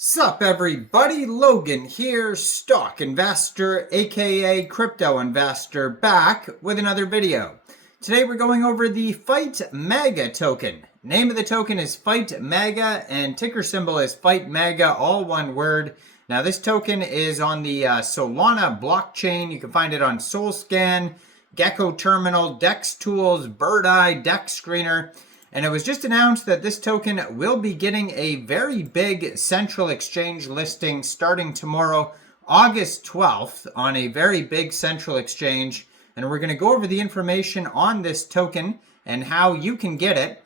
Sup everybody, Logan here, stock investor aka crypto investor, back with another video. Today we're going over the Fightmaga token. Name of the token is Fightmaga and ticker symbol is Fightmaga, all one word. Now this token is on the Solana blockchain. You can find it on SolScan, Gecko Terminal, Dex Tools, Bird Eye, Dex Screener. And it was just announced that this token will be getting a very big central exchange listing starting tomorrow, August 12th, on a very big central exchange. And we're going to go over the information on this token and how you can get it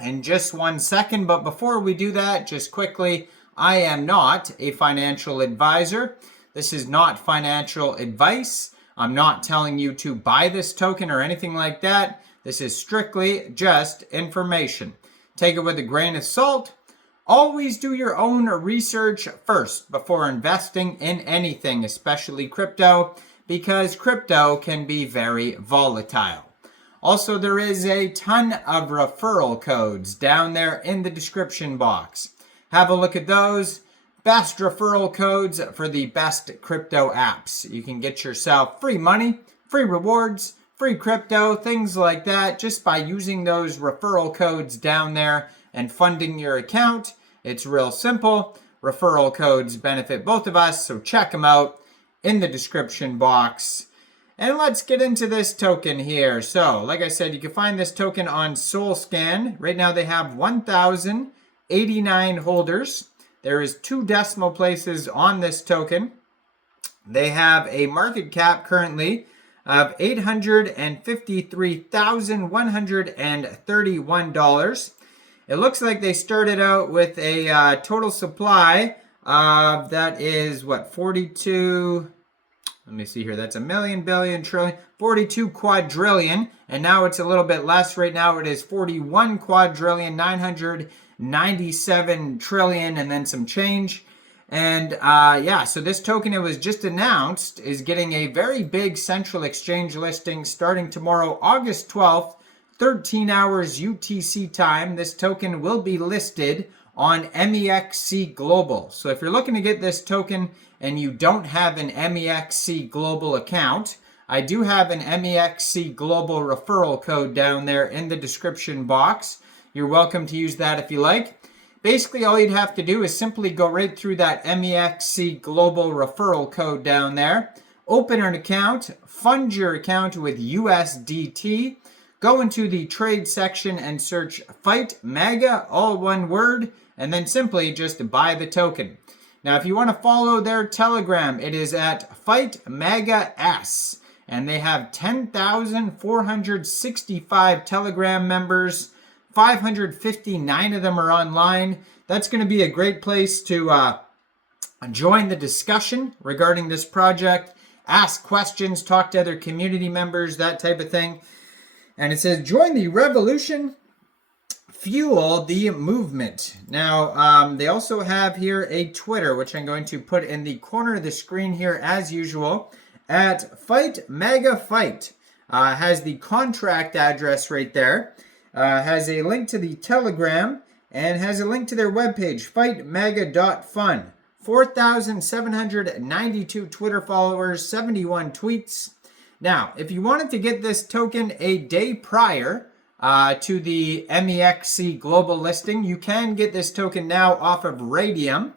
in just 1 second. But before we do that, just quickly, I am not a financial advisor. This is not financial advice. I'm not telling you to buy this token or anything like that. This is strictly just information. Take it with a grain of salt. Always do your own research first before investing in anything, especially crypto, because crypto can be very volatile. Also, there is a ton of referral codes down there in the description box. Have a look at those. Best referral codes for the best crypto apps. You can get yourself free money, free rewards, free crypto, things like that, just by using those referral codes down there and funding your account. It's real simple. Referral codes benefit both of us, so check them out in the description box. And let's get into this token here. So, like I said, you can find this token on SolScan. Right now they have 1,089 holders. There is 2 decimal places on this token. They have a market cap currently of $853,131. It looks like they started out with a total supply of, that is what, 42, let me see here, that's a million, billion, trillion, 42 quadrillion, and now it's a little bit less. Right now it is 41 quadrillion, 997 trillion, and then some change. And yeah, so this token, it was just announced, is getting a very big central exchange listing starting tomorrow, August 12th, 13 hours UTC time. This token will be listed on Mexc Global. So if you're looking to get this token and you don't have an Mexc Global account, I do have an Mexc Global referral code down there in the description box. You're welcome to use that if you like. Basically, all you'd have to do is simply go right through that Mexc Global referral code down there, open an account, fund your account with USDT, go into the trade section and search Fightmaga, all one word, and then simply just buy the token. Now, if you want to follow their Telegram, it is at Fightmaga, and they have 10,465 Telegram members. 559 of them are online. That's going to be a great place to join the discussion regarding this project, ask questions, talk to other community members, that type of thing. And it says, join the revolution, fuel the movement. Now, they also have here a Twitter, which I'm going to put in the corner of the screen here as usual, at Fightmaga Fight. Has the contract address right there. Has a link to the Telegram, and has a link to their webpage, fightmaga.fun. 4,792 Twitter followers, 71 tweets. Now, if you wanted to get this token a day prior to the Mexc Global listing, you can get this token now off of Raydium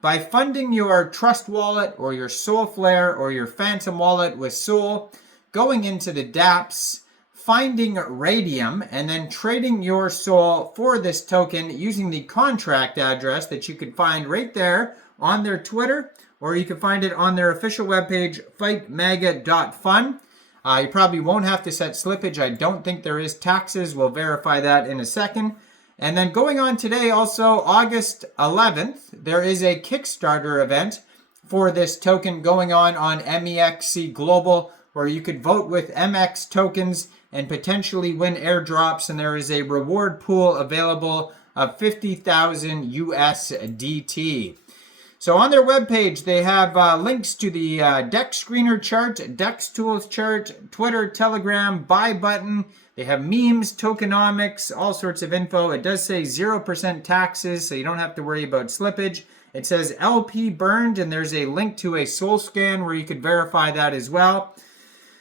by funding your Trust Wallet or your Solflare or your Phantom Wallet with Sol, going into the dApps, finding Raydium, and then trading your Sol for this token using the contract address that you can find right there on their Twitter, or you can find it on their official webpage, fightmaga.fun. You probably won't have to set slippage. I don't think there is taxes. We'll verify that in a second. And then going on today, also August 11th, there is a Kickstarter event for this token going on Mexc Global, where you could vote with MX tokens and potentially win airdrops, and there is a reward pool available of 50,000 USDT. So on their webpage, they have links to the DEX screener chart, DEX tools chart, Twitter, Telegram, buy button. They have memes, tokenomics, all sorts of info. It does say 0% taxes, so you don't have to worry about slippage. It says LP burned, and there's a link to a soul scan where you could verify that as well.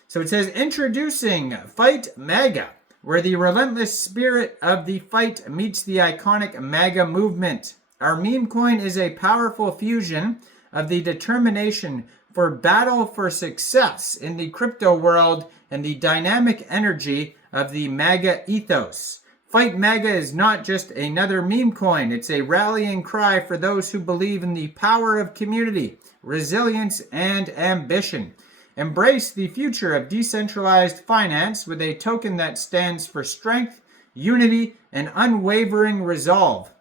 So it says, introducing Fightmaga, where the relentless spirit of the fight meets the iconic MAGA movement. Our meme coin is a powerful fusion of the determination for battle for success in the crypto world and the dynamic energy of the MAGA ethos. Fightmaga is not just another meme coin. It's a rallying cry for those who believe in the power of community, resilience, and ambition. Embrace the future of decentralized finance with a token that stands for strength, unity, and unwavering resolve.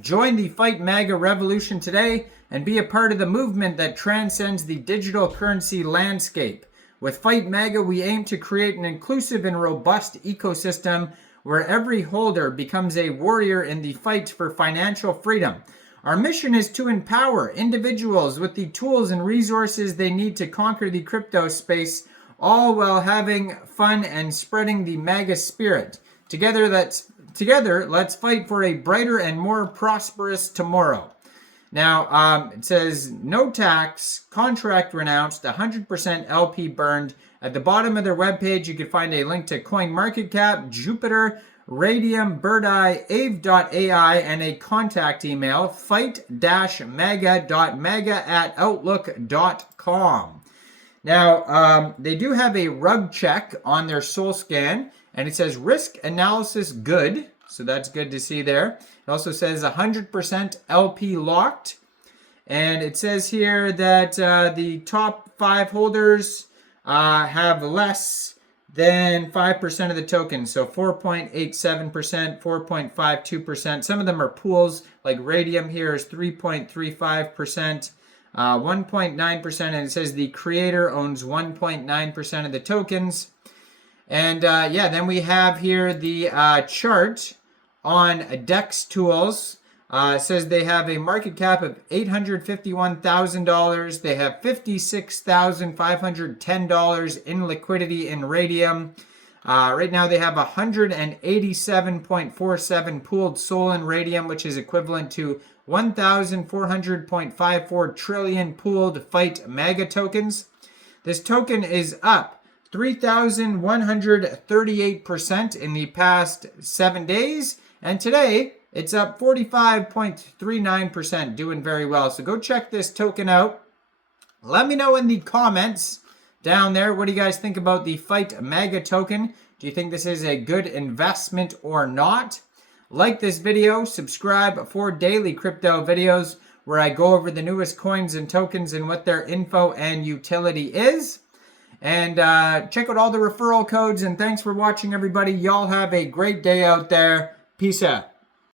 Join the Fightmaga revolution today and be a part of the movement that transcends the digital currency landscape. With Fightmaga, we aim to create an inclusive and robust ecosystem where every holder becomes a warrior in the fight for financial freedom. Our mission is to empower individuals with the tools and resources they need to conquer the crypto space, all while having fun and spreading the MAGA spirit. Together, let's fight for a brighter and more prosperous tomorrow. Now, it says, no tax, contract renounced, 100% LP burned. At the bottom of their webpage, you can find a link to CoinMarketCap, Jupiter, Raydium, Birdeye, Ave.ai, and a contact email, fight-maga.maga@outlook.com. Now, they do have a rug check on their soul scan, and it says risk analysis good. So that's good to see there. It also says 100% LP locked. And it says here that the top 5 holders have less than 5% of the tokens. So 4.87%, 4.52%. Some of them are pools, like Raydium here is 3.35%, 1.9%. And it says the creator owns 1.9% of the tokens. And yeah, then we have here the chart on DEX tools. It says they have a market cap of $851,000. They have $56,510 in liquidity in Raydium. Right now they have 187.47 pooled SOL in Raydium, which is equivalent to 1,400.54 trillion pooled Fightmaga tokens. This token is up 3,138% in the past 7 days. And today, it's up 45.39%, doing very well. So go check this token out. Let me know in the comments down there, what do you guys think about the Fightmaga token? Do you think this is a good investment or not? Like this video, subscribe for daily crypto videos where I go over the newest coins and tokens and what their info and utility is. And check out all the referral codes. And thanks for watching, everybody. Y'all have a great day out there. Peace out.